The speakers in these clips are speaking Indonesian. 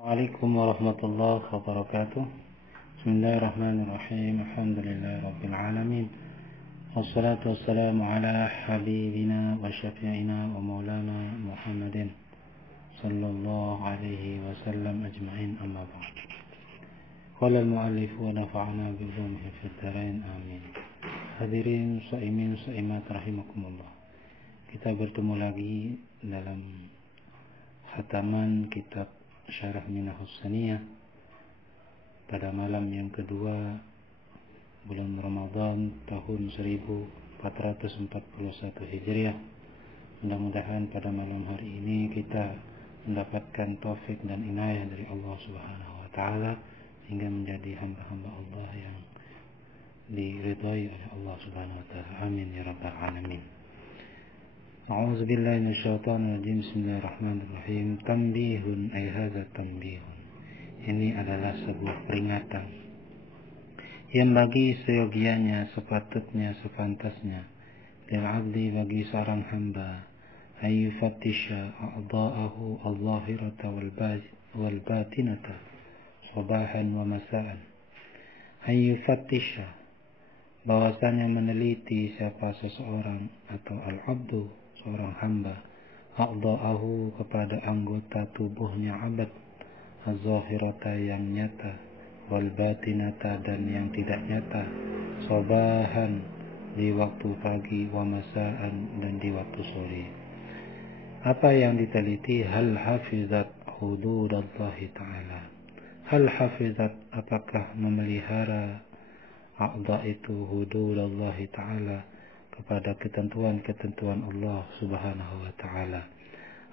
Waalaikumsalam warahmatullahi wabarakatuh. Bismillahirrahmanirrahim. Alhamdulillahirabbil alamin. Wassalatu wassalamu ala habibina wa syafi'ina wa maulana Muhammadin sallallahu alaihi wasallam ajma'in, amma ba'd. Qala al-mu'allif wa nafa'ana bi ulumihi fid dharain, amin. Hadirin shaimin shaimat rahimakumullah. Kita bertemu lagi dalam khataman kitab Syarah Minahus Saniyah pada malam yang kedua bulan Ramadan tahun 1441 Hijriah. Mudah-mudahan pada malam hari ini kita mendapatkan taufik dan inayah dari Allah Subhanahu wa taala hingga menjadi hamba-hamba Allah yang diridhai oleh Allah Subhanahu wa taala. Amin ya rabbal alamin. A'udzu billahi minasyaitonir rajim. Bismillahirrahmanirrahim. Tanbihun, ay hadza tanbihun. Ini adalah sebuah peringatan yang bagi seyogianya, sepatutnya, sepantasnya lil 'abdi, bagi seorang hamba, ay yufattisha a'dha'ahu al-zahirata wal batinata sabahan wa masa'an. Ay yufattisha, bahwasanya meneliti siapa seseorang atau al-'abdu, seorang hamba, a'dha'ahu, kepada anggota tubuhnya abad, az-zahirata, yang nyata, wal batinata, dan yang tidak nyata, sabahan, di waktu pagi, wa masa'an, dan di waktu sore. Apa yang diteliti? Hal hafizat hududallahi ta'ala. Hal hafizat, apakah memelihara a'dha itu hududallahi ta'ala, kepada ketentuan-ketentuan Allah Subhanahu wa taala.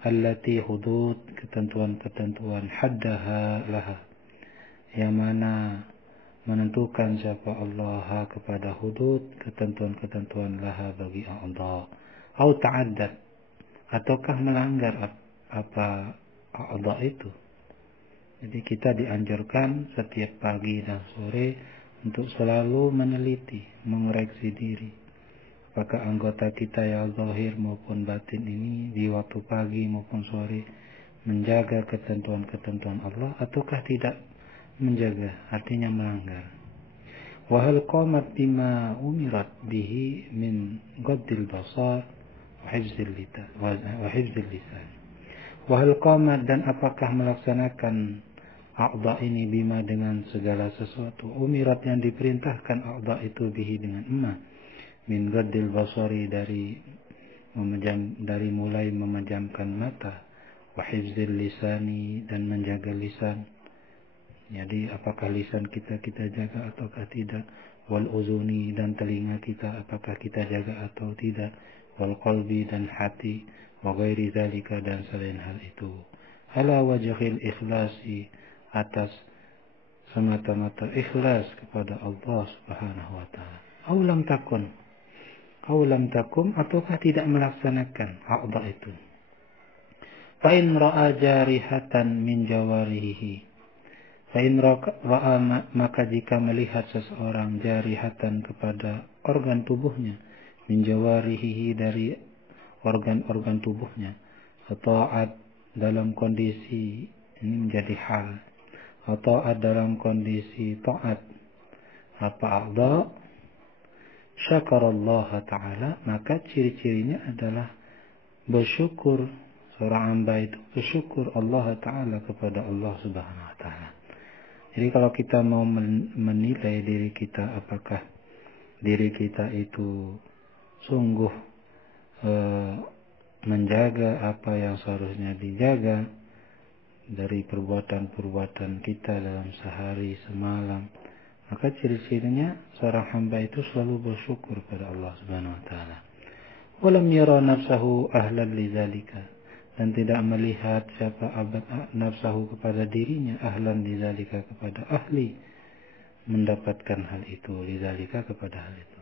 Allati, hudud, ketentuan-ketentuan, haddaha laha, yang mana menentukan siapa Allah kepada hudud, ketentuan-ketentuan laha bagi a'dha. Au ta'addat, ataukah melanggar apa a'dha itu. Jadi kita dianjurkan setiap pagi dan sore untuk selalu meneliti, mengoreksi diri. Apakah anggota kita yang zahir maupun batin ini di waktu pagi maupun sore menjaga ketentuan-ketentuan Allah ataukah tidak menjaga, artinya melanggar. Wa hal qamat bima umirat bihi min ghaddil basar wa hifzil lisan. Wa hal qamat, dan apakah melaksanakan a'dha ini, bima, dengan segala sesuatu, umirat, yang diperintahkan a'dha itu, bihi, dengan min ghaddil basari, dari mulai memejamkan mata, wa hifzil lisani, dan menjaga lisan. Jadi apakah lisan kita jaga ataukah tidak, wal uzuni, dan telinga kita apakah kita jaga atau tidak, wal qalbi, dan hati, wa ghairi zalika, dan selain hal itu, ala wajhil ikhlasi, atas semata-mata ikhlas kepada Allah Subhanahu wa taala. Au lam takum, ataukah tidak melaksanakan a'dha itu. Fa in ra'a jarihatan min jawarihi, fa in ra'a, maka jika melihat seseorang, jarihatan, kepada organ tubuhnya, min jawarihi, dari organ-organ tubuhnya, ta'at, dalam kondisi, ini menjadi hal, ta'at, dalam kondisi ta'at apa a'dha, syakarallah ta'ala, maka ciri-cirinya adalah bersyukur. Seorang hamba itu bersyukur Allah ta'ala kepada Allah Subhanahu wa ta'ala. Jadi kalau kita mau menilai diri kita, apakah diri kita itu sungguh menjaga apa yang seharusnya dijaga dari perbuatan-perbuatan kita dalam sehari semalam, maka ciri-cirinya seorang hamba itu selalu bersyukur pada Allah Subhanahu wa taala. Walam yara nafsahu ahlan lidzalika, dan tidak melihat siapa abad nafsahu, kepada dirinya, ahlan lidzalika, kepada ahli mendapatkan hal itu, lidzalika, kepada hal itu.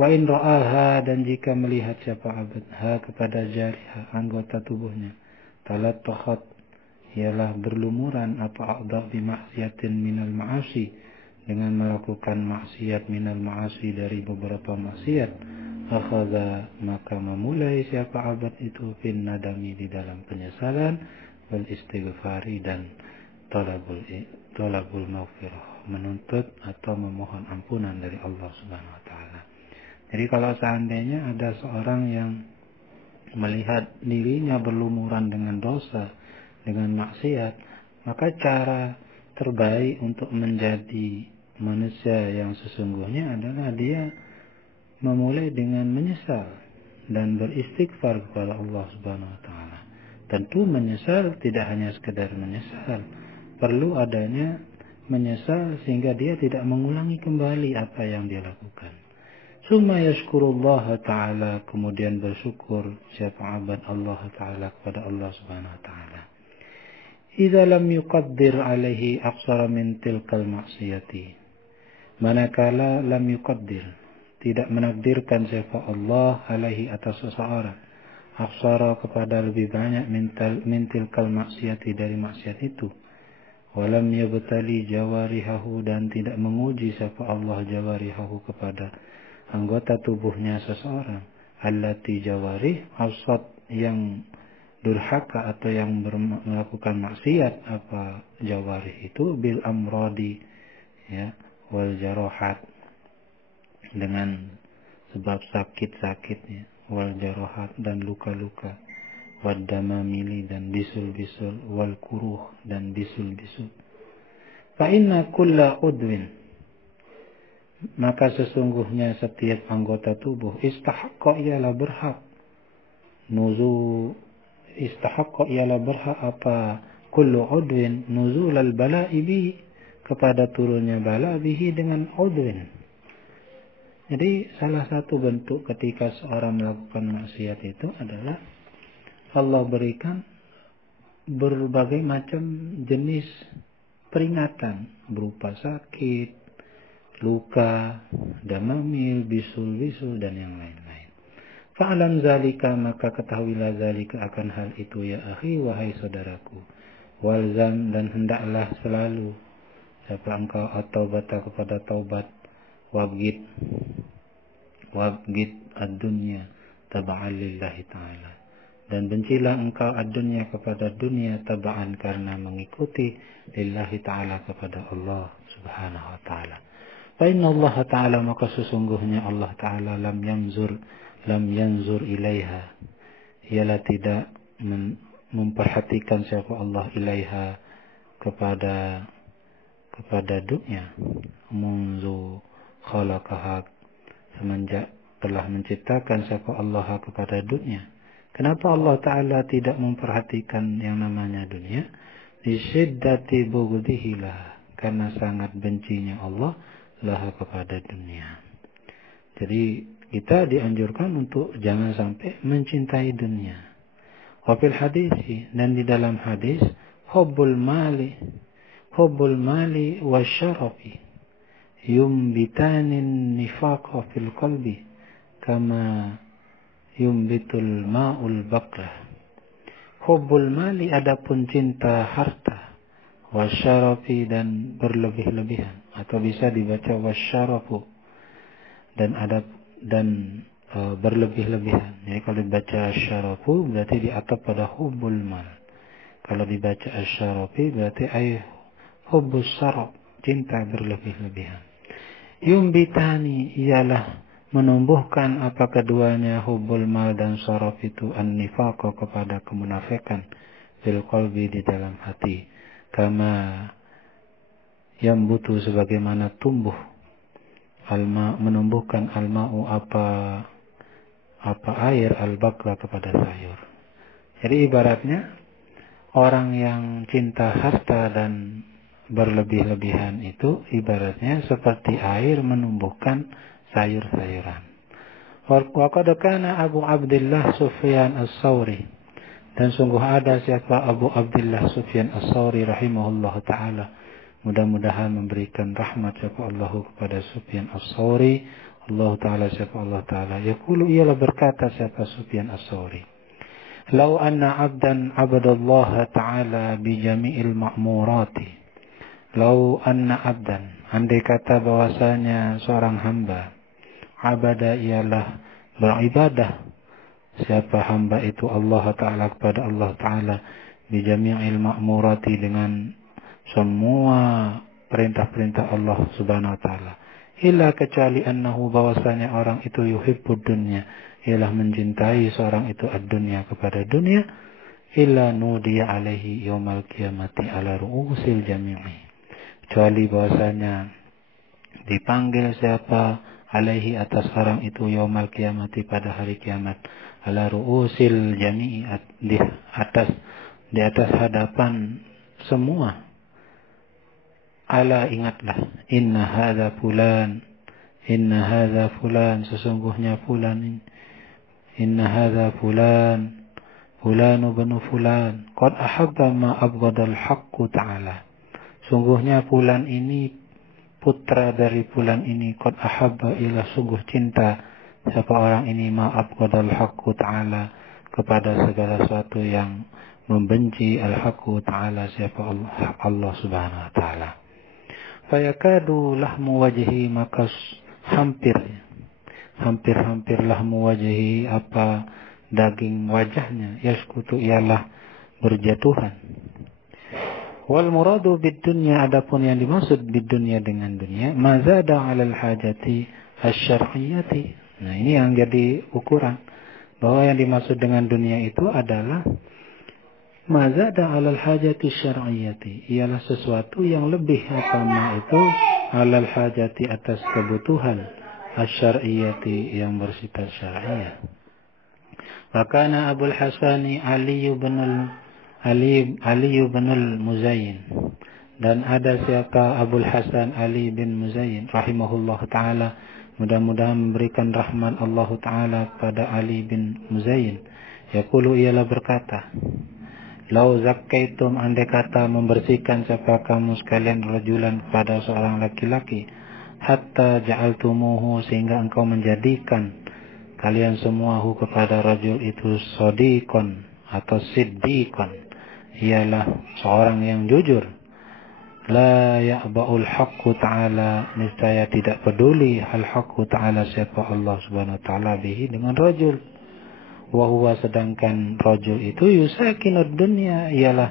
Wa in ra'aha, dan jika melihat siapa abad kepada jariha, anggota tubuhnya, talattakhat, ialah berlumuran apa a'dha bi ma'siyatin minal ma'asi, dengan melakukan maksiat, minal ma'asi, dari beberapa maksiat, akhadha, maka memulai siapa abad itu, fin nadami, di dalam penyesalan, wal istighfari, dan talabul maghfirah, menuntut atau memohon ampunan dari Allah Subhanahu wa taala. Jadi kalau seandainya ada seorang yang melihat dirinya berlumuran dengan dosa, dengan maksiat, maka cara terbaik untuk menjadi manusia yang sesungguhnya adalah dia memulai dengan menyesal dan beristighfar kepada Allah Subhanahu wa taala. Tentu menyesal tidak hanya sekedar menyesal, perlu adanya menyesal sehingga dia tidak mengulangi kembali apa yang dia lakukan. Summa yashkurullah ta'ala, kemudian bersyukur siapa abad Allah ta'ala kepada Allah Subhanahu wa ta'ala. Idza lam yuqaddir alaihi aqsara min tilkal maksiyati, manakala lam yuqaddir, tidak menakdirkan siapa Allah alaihi atas seseorang, aqsara kepada lebih banyak min tilkal maksiyati, dari maksiat itu, walam yabtali jawarihahu, dan tidak menguji siapa Allah jawarihahu kepada anggota tubuhnya seseorang, allati jawarih awsat, yang durhaka atau yang melakukan maksiat, apa jawarih itu, bil amradi, ya, wal jarohat, dengan sebab sakit-sakitnya, wal jarohat, dan luka-luka, wad damamili, dan bisul-bisul, wal kuruh, dan bisul-bisul. Fa inna kulla udwin, maka sesungguhnya setiap anggota tubuh, istahaqqa, ialah berhak, istahaqqa, ialah berhak, apa, kullu udwin nuzul al-bala'i bihi, kepada turunnya bala, bihi, dengan udwin. Jadi salah satu bentuk ketika seorang melakukan maksiat itu adalah Allah berikan berbagai macam jenis peringatan berupa sakit, luka, damamil, bisul-bisul, dan yang lain-lain. Fa'alam zalika, maka ketahuilah zalika, akan hal itu, ya akhi, wahai saudaraku, walzam, dan hendaklah selalu siapa engkau at-taubata, kepada taubat, wabgid ad-dunya taba'an lillahi ta'ala, dan bencilah engkau ad-dunya, kepada dunia, taba'an, karena mengikuti, lillahi ta'ala, kepada Allah Subhanahu wa ta'ala. Fa inna Allah ta'ala, maka sesungguhnya Allah ta'ala, lam yanzur ilaiha, ialah tidak memperhatikan siapa Allah ilaiha, kepada dunia, munzu khalaqaha, semenjak telah menciptakan siapa Allah kepada dunia. Kenapa Allah ta'ala tidak memperhatikan yang namanya dunia? Disyiddati bughdihilah, karena sangat bencinya Allah lah kepada dunia. Jadi kita dianjurkan untuk jangan sampai mencintai dunia. Wafil hadisi, dan di dalam hadis, hubbul mali wasyarafi yumbitanin nifaqa fil qalbi, kama yumbitul ma'ul baqlah. Hubbul mali, adapun cinta harta, wasyarafi, dan berlebih-lebihan, atau bisa dibaca wasyarafu, dan berlebih-lebihan. Jadi kalau dibaca syarafu berarti diatap pada hubbul mal. Kalau dibaca asyarafi berarti hubbus syaraf, cinta berlebih-lebihan. Yumbitani, ialah menumbuhkan, apa keduanya, hubbul mal dan syaraf itu, an-nifaqa, kepada kemunafikan, fil qalbi, di dalam hati, kama yambutu, sebagaimana tumbuh, menumbuhkan al-ma'u, apa air, al-baqla, kepada sayur. Jadi ibaratnya orang yang cinta harta dan berlebih-lebihan itu ibaratnya seperti air menumbuhkan sayur-sayuran. Wa qad kana Abu Abdullah Sufyan As-Tsauri, dan sungguh ada siapa Abu Abdullah Sufyan As-Tsauri rahimahullah ta'ala, mudah-mudahan memberikan rahmat siapa Allah kepada Sufyan As-Tsauri, Allah ta'ala, siapa Allah ta'ala, yaqulu, ialah berkata siapa Sufyan As-Tsauri, lau anna abdan abadallah ta'ala bi jami'il ma'murati, lau anna abdan, andai kata bahwasanya seorang hamba, abada, ialah beribadah siapa hamba itu Allah ta'ala, kepada Allah ta'ala, bi jami'il ma'murati, dengan semua perintah-perintah Allah Subhanahu wa taala. Illa kecuali annahu bahwasanya orang itu yuhibbud dunya, ialah mencintai seorang itu ad-dunya kepada dunia, illa nudiya alaihi yaumal qiyamati ala ru'usil jami'i. Kecuali bahwasanya dipanggil siapa alaihi atas orang itu yaumal qiyamati pada hari kiamat, ala ru'usil jami'i di atas hadapan semua. Ala ingatlah, inna hadza fulan, sesungguhnya fulan ini, inna hadza fulan ibnu fulan qad ahabba ma abghadal haqqu ta'ala, sungguhnya fulan ini putra dari fulan ini, qad ahabba, ila sungguh cinta siapa orang ini, ma abghadal haqqu ta'ala, kepada segala sesuatu yang membenci al-haqqu ta'ala, siapa Allah Subhanahu wa taala. Fayakadu lahmu wajhi, maka hampir lahmu wajhi, apa daging wajahnya, yaskutu, ialah berjatuhan. Wal muradu bid dunya, adapun yang dimaksud bid dunya dengan dunia, mazada 'alal hajati asy-syar'iyyati. Nah, ini yang jadi ukuran bahwa yang dimaksud dengan dunia itu adalah mazada 'alal hajati syar'iyyati, ialah sesuatu yang lebih itu 'alal hajati, atas kebutuhan asy-syar'iyyati, yang bersifat syar'iyyah. Makana Abul Hasani Ali bin Muzayyin, dan ada siapa Abul Hasan Ali bin Muzayyin rahimahullah taala, mudah-mudahan memberikan rahmat Allah taala pada Ali bin Muzayyin. Yaqulu, ialah berkata, lau zakkaitum, andai kata membersihkan siapa kamu sekalian rajulan, pada seorang laki-laki, hatta ja'altumuhu, sehingga engkau menjadikan kalian semua kepada rajul itu sodikon atau siddikon, ialah seorang yang jujur. La ya'ba'ul haqqu ta'ala, niscaya tidak peduli al-haqqu ta'ala, siapa Allah Subhanahu wa taala, bihi, dengan rajul. Wa huwa, sedangkan rajul itu yusakinud dunya, ialah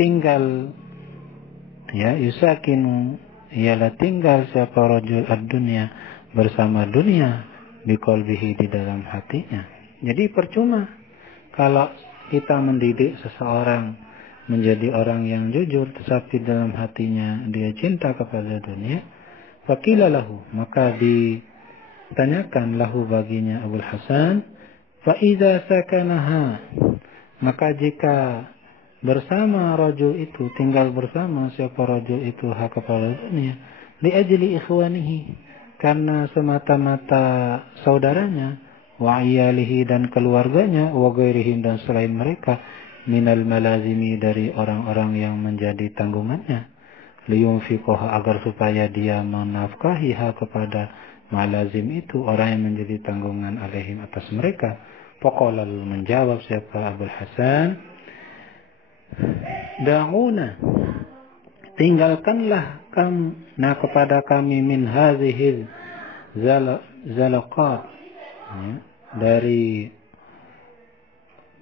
tinggal, yusakinu, ialah tinggal siapa rajul ad-dunya, bersama dunia, biqalbihi, di dalam hatinya. Jadi percuma kalau kita mendidik seseorang menjadi orang yang jujur, tetapi dalam hatinya dia cinta kepada dunia. Faqila lahu, maka ditanyakan lahu, baginya Abul Hasan, fa idza sakanaha, maka jika bersama rajul itu, tinggal bersama siapa rajul itu kepada dunia, li ajli ikhwanihi, karena semata-mata saudaranya, wa iyalihi, dan keluarganya, wa ghairihim, dan selain mereka, minal malazimi, dari orang-orang yang menjadi tanggungannya, liyunfiqaha, agar supaya dia menafkahiha, kepada malazim itu, orang yang menjadi tanggungan, alaihim, atas mereka. Faqala, menjawab siapa Abul Hasan, da'una, tinggalkanlah kamu, kepada kami, min hadhil zalaqat, dari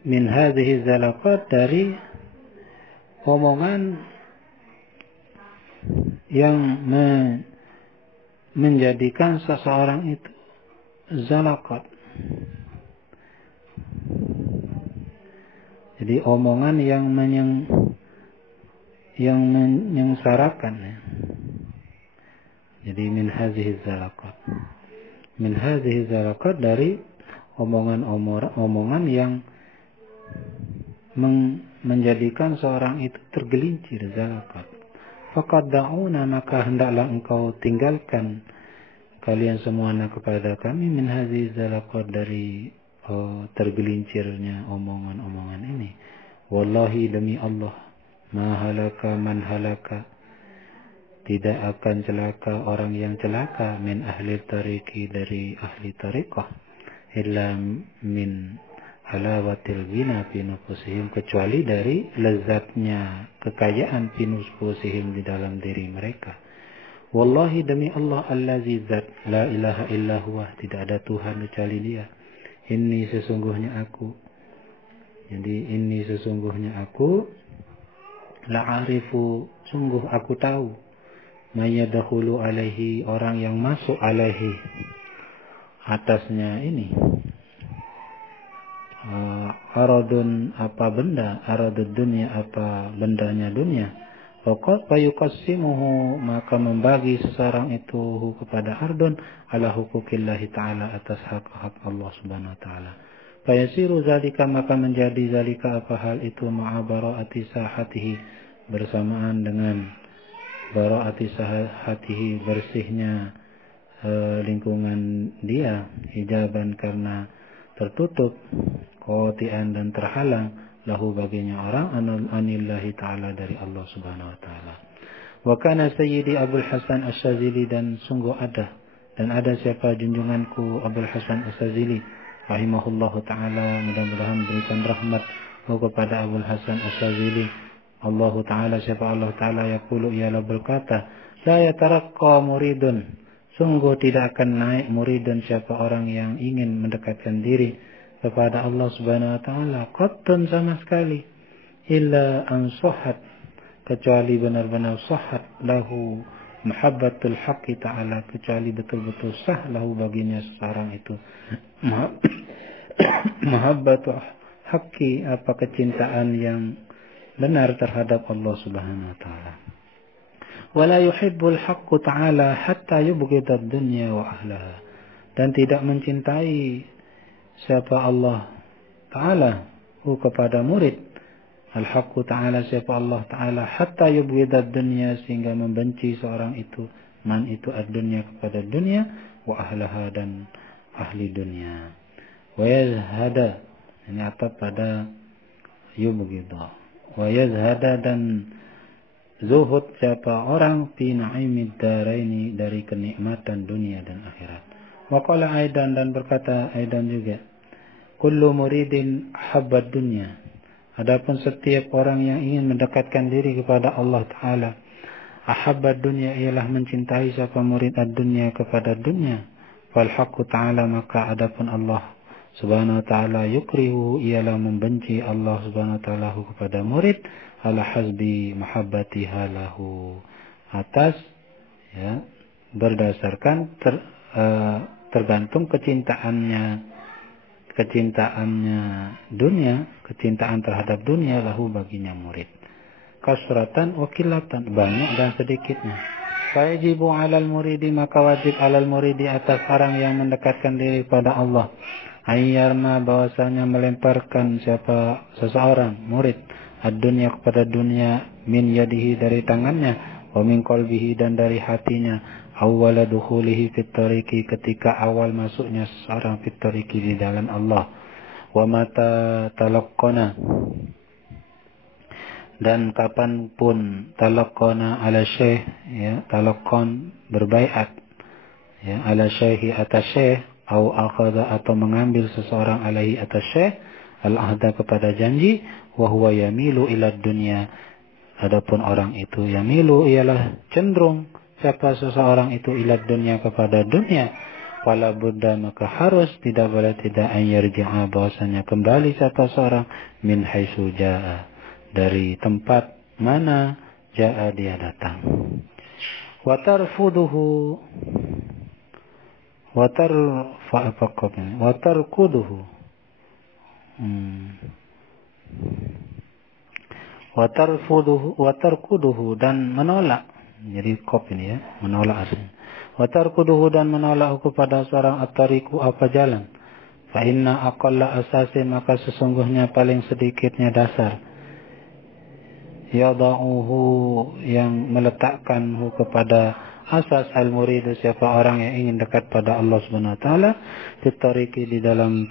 min hadhihi zalaqat, dari omongan yang menjadikan seseorang itu zalaqat. Jadi omongan yang menyengsarakan, ya. Jadi min hadhihi zalaqat, dari omongan yang menjadikan seorang itu tergelincir, zalaqat. Faqad da'una, maka hendaklah engkau tinggalkan kalian semua kepada kami, min hadhihi zalaqat, dari tergelincirnya omongan-omongan ini. Wallahi, demi Allah, ma halaka man halaka, tidak akan celaka orang yang celaka, min ahli tariqi, dari ahli tariqah, illa min halawatil ghina fi nufusihim, kecuali dari lezatnya kekayaan fi nufusihim, di dalam diri mereka. Wallahi, demi Allah, allazi zat, la ilaha illa huwa, tidak ada Tuhan kecuali Dia. Inni, sesungguhnya aku. Jadi ini sesungguhnya aku, la'arifu, sungguh aku tahu, mayyadkhulu alaihi, orang yang masuk alaihi, atasnya ini, aradun, apa benda, aradud dunia, apa bendanya dunia. Fayuqassimuhu, maka membagi seseorang itu kepada ardun ala huquqillahi ta'ala, atas hak-hak Allah subhanahu wa ta'ala. Fayasiru zalika, maka menjadi zalika apa hal itu, ma'a bara'ati sahatihi, bersamaan dengan bara'ati sahatihi, bersihnya lingkungan dia, hijaban, karena tertutup, qati'an, dan terhalang, lahu, baginya orang, anillahi ta'ala, dari Allah subhanahu wa ta'ala. Wa kana sayyidi Abul Hasan Asyazili, dan sungguh ada, dan ada siapa, junjunganku Abul Hasan Asyazili rahimahullahu ta'ala, mudah-mudahan berikan rahmat kepada Abul Hasan Asyazili. Allahu ta'ala, siapa Allah ta'ala, yaqulu, ialah berkata, la yatarakka muridun, sungguh tidak akan naik muridun, siapa orang yang ingin mendekatkan diri kepada Allah subhanahu wa ta'ala, qattun, sama sekali, illa an sahhat, kecuali benar-benar sahhat, lahu mahabbatul haqqi ta'ala, kecuali betul-betul sah lahu, baginya seseorang itu mahabbatul haqqi, apa kecintaan yang benar terhadap Allah subhanahu wa ta'ala. Wala yuhibbul haqqu ta'ala hatta yubghidad dunya wa ahlaha, dan tidak mencintai siapa Allah ta'ala kepada murid, al-haqqu ta'ala, siapa Allah ta'ala, hatta yubghidad dunya, sehingga membenci seorang itu, man itu, ad-dunya, kepada dunia, wa ahlaha, dan ahli dunia. Wa yazhada, ini atap pada yubghidah. Wa yazhada, dan zuhud siapa orang, fi na'imid daraini, dari kenikmatan dunia dan akhirat. Wa qala aidan, dan berkata aidan juga, kullu muridin habbad dunya, adapun setiap orang yang ingin mendekatkan diri kepada Allah ta'ala, ahabbad dunya, ialah mencintai siapa murid ad-dunya, kepada dunia. Fal haqqu ta'ala, maka adapun Allah subhanahu wa ta'ala, yukrihu, ialah membenci Allah subhanahu wa ta'ala kepada murid, ala hasbi mahabbatiha lahu, atas, ya, berdasarkan tergantung kecintaannya dunia, kecintaan terhadap dunia, lahu, baginya murid, kasratan wa qillatan, banyak dan sedikitnya. Fayajibu alal muridi, maka wajib alal muridi, atas orang yang mendekatkan diri pada Allah, ayyarma, bahwasanya melemparkan siapa seseorang murid, ad-dunya, kepada dunia, min yadihi, dari tangannya, wa min qalbihi, dan dari hatinya, awwala dukhulihi fit tariqi, ketika awal masuknya seseorang fit tariqi, di dalam Allah, wa mata talaqqana, dan kapanpun, talaqqana ala syekh, ya, talaqqan, berbaiat, ya, ala syekhi, atas syekh, au akhadha, atau mengambil seseorang, alaihi, atas syekh, al-ahda, kepada janji, wa huwa yamilu ila dunya, adapun orang itu, yamilu, ialah cenderung, siapa seseorang itu, ila dunya, kepada dunia, wala buddha, maka harus, tidak boleh tidak, an yarji'a, bahwasanya kembali siapa seorang, min haitsu jaa, dari tempat mana jaa, dia datang. Wa tarfuduhu, wa tarkuduhu, wa tarkuduhu, dan menolak, jadi kop ini, ya, menolak asli. Wa tarkuduhu, dan menolak kepada seorang, at-tariqu, apa jalan, fa inna aqalla asasin, maka sesungguhnya paling sedikitnya dasar, yada'uhu, yang meletakkan kepada asas, al-muridu, siapa orang yang ingin dekat pada Allah subhanahu wa ta'ala, ditariqi, di dalam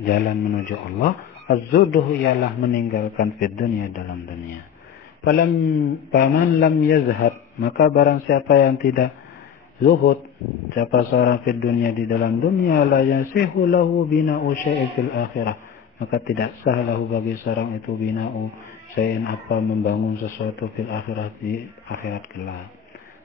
jalan menuju Allah, az-zuduh, ialah meninggalkan fid dunya, dalam dunia. Faman lam yazhad, maka barang siapa yang tidak zuhud, siapa seorang fid dunya, di dalam dunia, la yasihu lahu bina'u syai'in fil akhirah, maka tidak sah lahu, bagi seorang itu, bina'u syai'in, apa membangun sesuatu, fil akhirat, di akhirat kelak.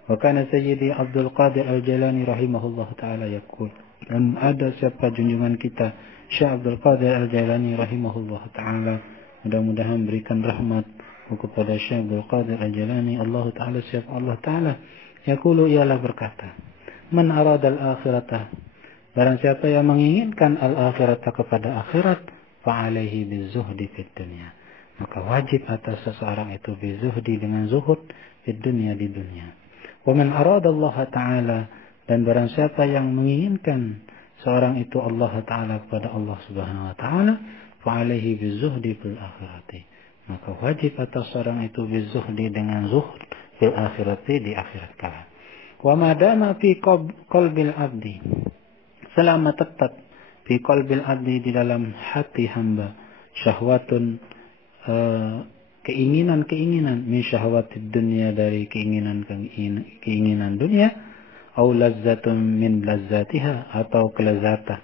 Wa kana sayyidi Abdul Qadir Al-Jailani rahimahullah ta'ala yaqul, dan ada siapa junjungan kita Syekh Abdul Qadir Al-Jailani rahimahullah ta'ala, mudah-mudahan berikan rahmat kepada Syekh Abdul Qadir Al-Jilani Allah Ta'ala, siapa Allah Ta'ala, yaqulu, ialah berkata, man arada al-akhirata, barang siapa yang menginginkan al-akhirata kepada akhirat, fa'alaihi bizuhdi fid dunya, maka wajib atas seseorang itu bizuhdi, dengan zuhud, fid dunya, di dunia. Wa man arada Allah Ta'ala, dan barang siapa yang menginginkan seorang itu Allah Ta'ala kepada Allah Subhanahu Wa Ta'ala, fa'alaihi bizuhdi fil akhirati, maka wajib atas seorang itu bizuhdi, dengan zuhud, fil akhirati, di akhirat kelak. Wa madama fi qalbil abdi, selama tetap fi qalbil abdi, di dalam hati hamba, syahwatun, keinginan-keinginan, min syahwatid dunya, dari keinginan dunia, au lazzatun min lazzatiha, atau kelezatan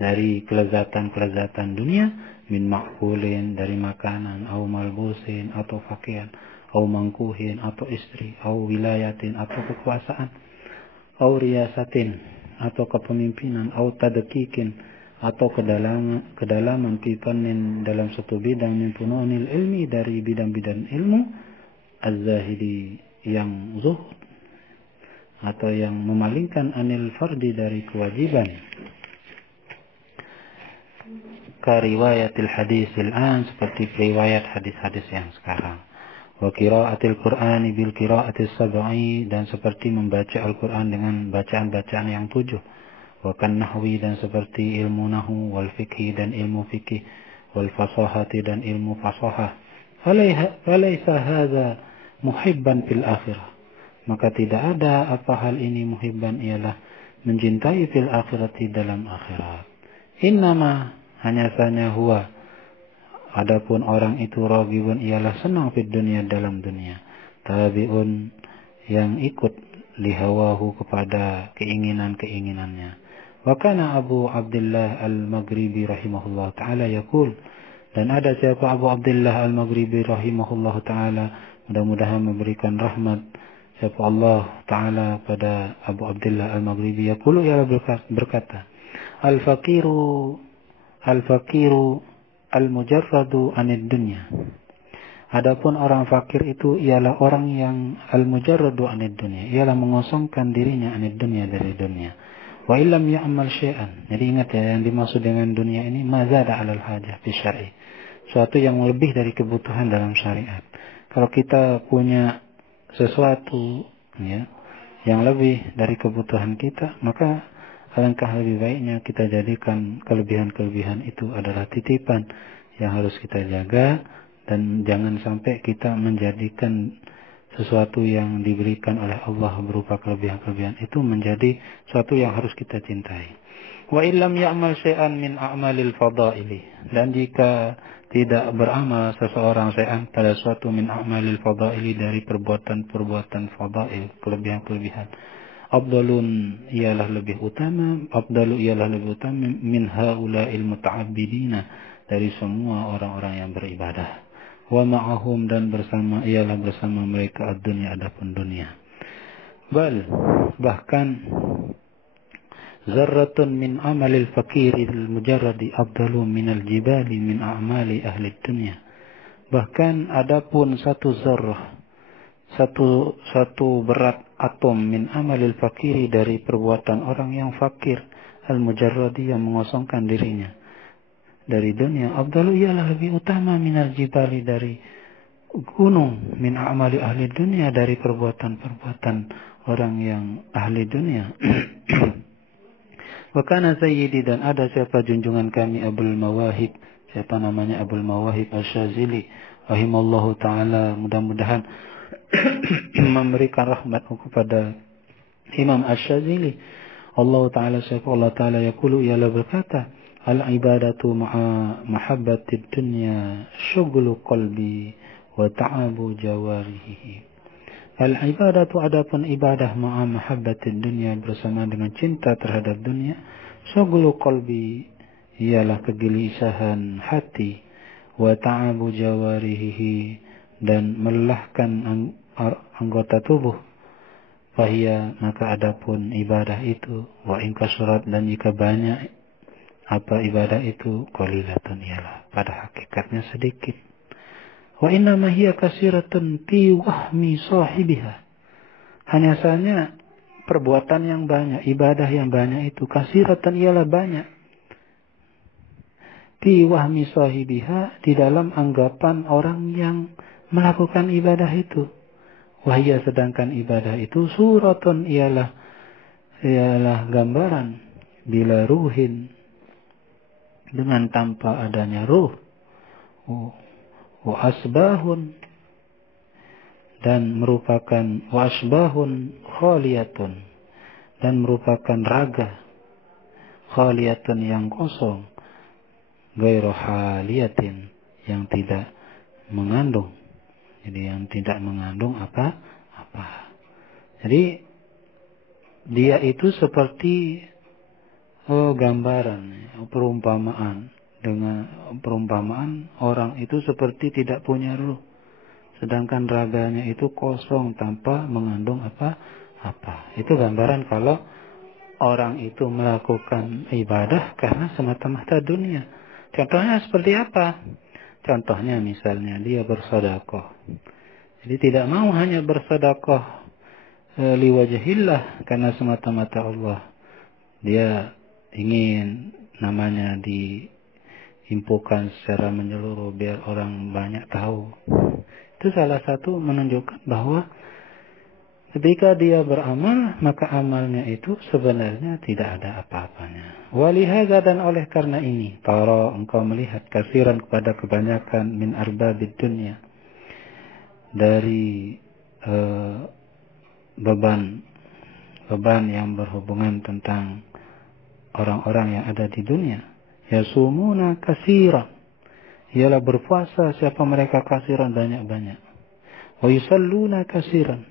dari kelezatan dunia, min ma'kulin, dari makanan, au malbusin, atau pakaian, au mangkuhin, atau istri, au wilayatin, atau kekuasaan, au riyasatin, atau kepemimpinan, au tadqiqin, atau kedalaman fifanin, dalam satu bidang, min fununil ilmi, dari bidang-bidang ilmu, az-zahidi, yang zuhud, atau yang memalingkan, anil fardi, dari kewajiban, ka riwayatil hadisil an, seperti riwayat hadis-hadis yang sekarang. Wa qiraatil Qur'ani bil qiraatis sab'i, dan seperti membaca Al-Qur'an dengan bacaan-bacaan yang 7. Wa kan nahwi, dan seperti ilmu nahwu, wal fikhi, dan ilmu fikih, wal fasahati, dan ilmu fasahah. Falaysa hadza muhibban fil akhirah, maka tidak ada apa hal ini muhibban, ialah mencintai, fil akhirati, dalam akhirat. Innama, hanya saja, huwa, adapun orang itu, raghibun, ialah senang, fid dunia, dalam dunia, tabi'un, yang ikut, lihawahu, kepada keinginan-keinginannya. Wa kana Abu Abdullah Al-Maghribi rahimahullah ta'ala yaqul, dan ada siapa Abu Abdullah Al-Maghribi rahimahullah ta'ala, mudah-mudahan memberikan rahmat siapa Allah ta'ala pada Abu Abdullah Al-Maghribi, yaqulu, ialah berkata, al-faqiru al-mujarradu anid dunya, adapun orang fakir itu ialah orang yang al-mujarradu anid dunya, ialah mengosongkan dirinya, anid dunya, dari dunia. Wa illam ya'mal syai'an, jadi ingat ya, yang dimaksud dengan dunia ini mazada 'alal hajah fi syar'i, suatu yang lebih dari kebutuhan dalam syariat. Kalau kita punya sesuatu, ya, yang lebih dari kebutuhan kita, maka alangkah lebih baiknya kita jadikan kelebihan-kelebihan itu adalah titipan yang harus kita jaga, dan jangan sampai kita menjadikan sesuatu yang diberikan oleh Allah berupa kelebihan-kelebihan itu menjadi sesuatu yang harus kita cintai. Wa illam ya'mal syai'an min a'malil fadaili, dan jika tidak beramal seseorang syai'an, pada suatu, min a'malil fadaili, dari perbuatan-perbuatan fadail, kelebihan-kelebihan, afdalun, ialah lebih utama, min haula'il muta'abbidina, dari semua orang-orang yang beribadah. Wa ma'ahum, dan ialah bersama mereka, ad-dunya, adapun dunia. Bahkan zarratun min amalil fakiril mujarradi afdalu minal jibali min a'mali ahli dunya. Bahkan adapun satu zarrah, satu berat atom, min amalil fakiri, dari perbuatan orang yang fakir, al-mujarradi, yang mengosongkan dirinya dari dunia, afdalu, ialah lebih utama, minal jibali, dari gunung, min a'mali ahli dunia, dari perbuatan-perbuatan orang yang ahli dunia. Wa kana sayyidi, dan ada siapa junjungan kami, Abul Mawahib, siapa namanya, Abul Mawahib Asy-Syazili rahimallahu ta'ala, mudah-mudahan memberikan rahmat kepada Imam Asy-Syazili. Allah Ta'ala yaqulu, ialah berkata, al-ibadatu ma'a mahabbatid dunya syughlu qalbi wa ta'abu jawarihi. Al-ibadatu, adapun ibadah, ma'a mahabbatid dunya, bersama dengan cinta terhadap dunia, syughlu qalbi, ialah kegelisahan hati, wa ta'abu jawarihi, dan melelahkan anggota tubuh, fahiya, maka adapun ibadah itu, wa in kasurat, dan jika banyak apa ibadah itu, qalilatun, ialah pada hakikatnya sedikit. Wa inna ma hiya kasiratun fi wahmi sahibiha. Hanya saja perbuatan yang banyak, ibadah yang banyak itu kasiratan ialah banyak. Fi wahmi sahibiha, di dalam anggapan orang yang melakukan ibadah itu. Wahia, sedangkan ibadah itu suratun ialah gambaran bila ruhin, dengan tanpa adanya ruh. Wa asbahun, dan merupakan wa asbahun khaliyatun, dan merupakan raga khaliyatun yang kosong, ghairu haliyatin, yang tidak mengandung. Jadi yang tidak mengandung apa-apa. Jadi dia itu seperti gambaran, perumpamaan. Dengan perumpamaan orang itu seperti tidak punya ruh, sedangkan raganya itu kosong tanpa mengandung apa-apa. Itu gambaran kalau orang itu melakukan ibadah karena semata-mata dunia. Contohnya seperti apa? Contohnya misalnya dia bersedekah. Jadi tidak mau hanya bersedekah liwajhillah, karena semata-mata Allah. Dia ingin namanya diinfokan secara menyeluruh biar orang banyak tahu. Itu salah satu menunjukkan bahwa ketika dia beramal, maka amalnya itu sebenarnya tidak ada apa-apanya. Walihada, dan oleh karena ini, tara, engkau melihat kasiran, kepada kebanyakan, min arbabid dunya, dari beban yang berhubungan tentang orang-orang yang ada di dunia. Yasumuna kasiran, ialah berpuasa siapa mereka kasiran, banyak-banyak. Wa yusalluna kasiran,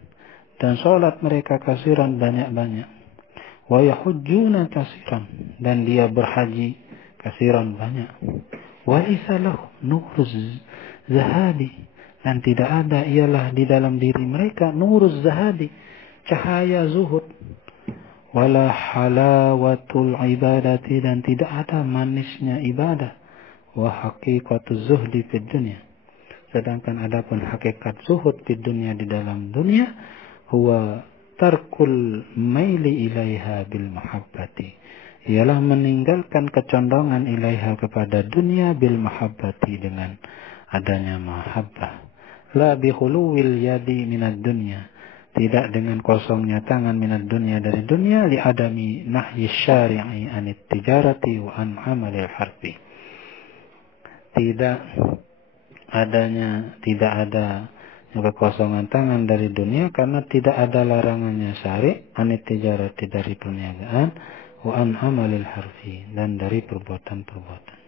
dan sholat mereka kasiran, banyak-banyak. Wa yahujjuna kasiran, dan dia berhaji kasiran, banyak. Wa laysa lahu nuruz zahadi, dan tidak ada ialah di dalam diri mereka nuruz zahadi, cahaya zuhud. Wala halawatul ibadati, dan tidak ada manisnya ibadah. Wa haqiqatuz zuhdi fid dunya, sedangkan adapun hakikat zuhud di dunia, di dalam dunia, huwa tarkul maili ilaiha bil mahabbati, ialah meninggalkan kecondongan ilaiha kepada dunia, bil mahabbati, dengan adanya mahabbah. La bi khuluwil yadi minad dunya, tidak dengan kosongnya tangan, minad dunya, dari dunia, li adami nahyi syari'i anit tijarati wa an amalil harfi, tidak ada kekosongan tangan dari dunia, karena tidak ada larangannya syari', anit tijarati, dari perniagaan, wa an amalil harfi, dan dari perbuatan-perbuatan.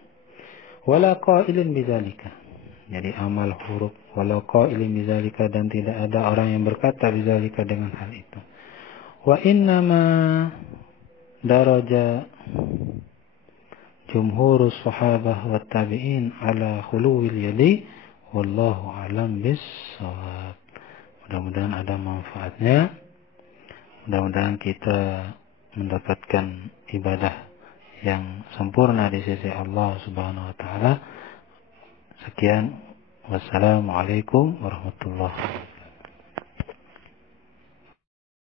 Wala qailin bidzalika, jadi amal huruf, wala qailin bidzalika, dan tidak ada orang yang berkata bidzalika, dengan hal itu. Wa innama daraja jumhurus sahabah wa tabi'in ala khuluwil yadi, wallahu alam bissawab. Mudah-mudahan ada manfaatnya. Mudah-mudahan kita mendapatkan ibadah yang sempurna di sisi Allah Subhanahu wa taala. Sekian, wassalamualaikum warahmatullahi wabarakatuh.